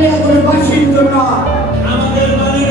কালিয়াগড়ের বাসিন্দা আমাদের বাড়ির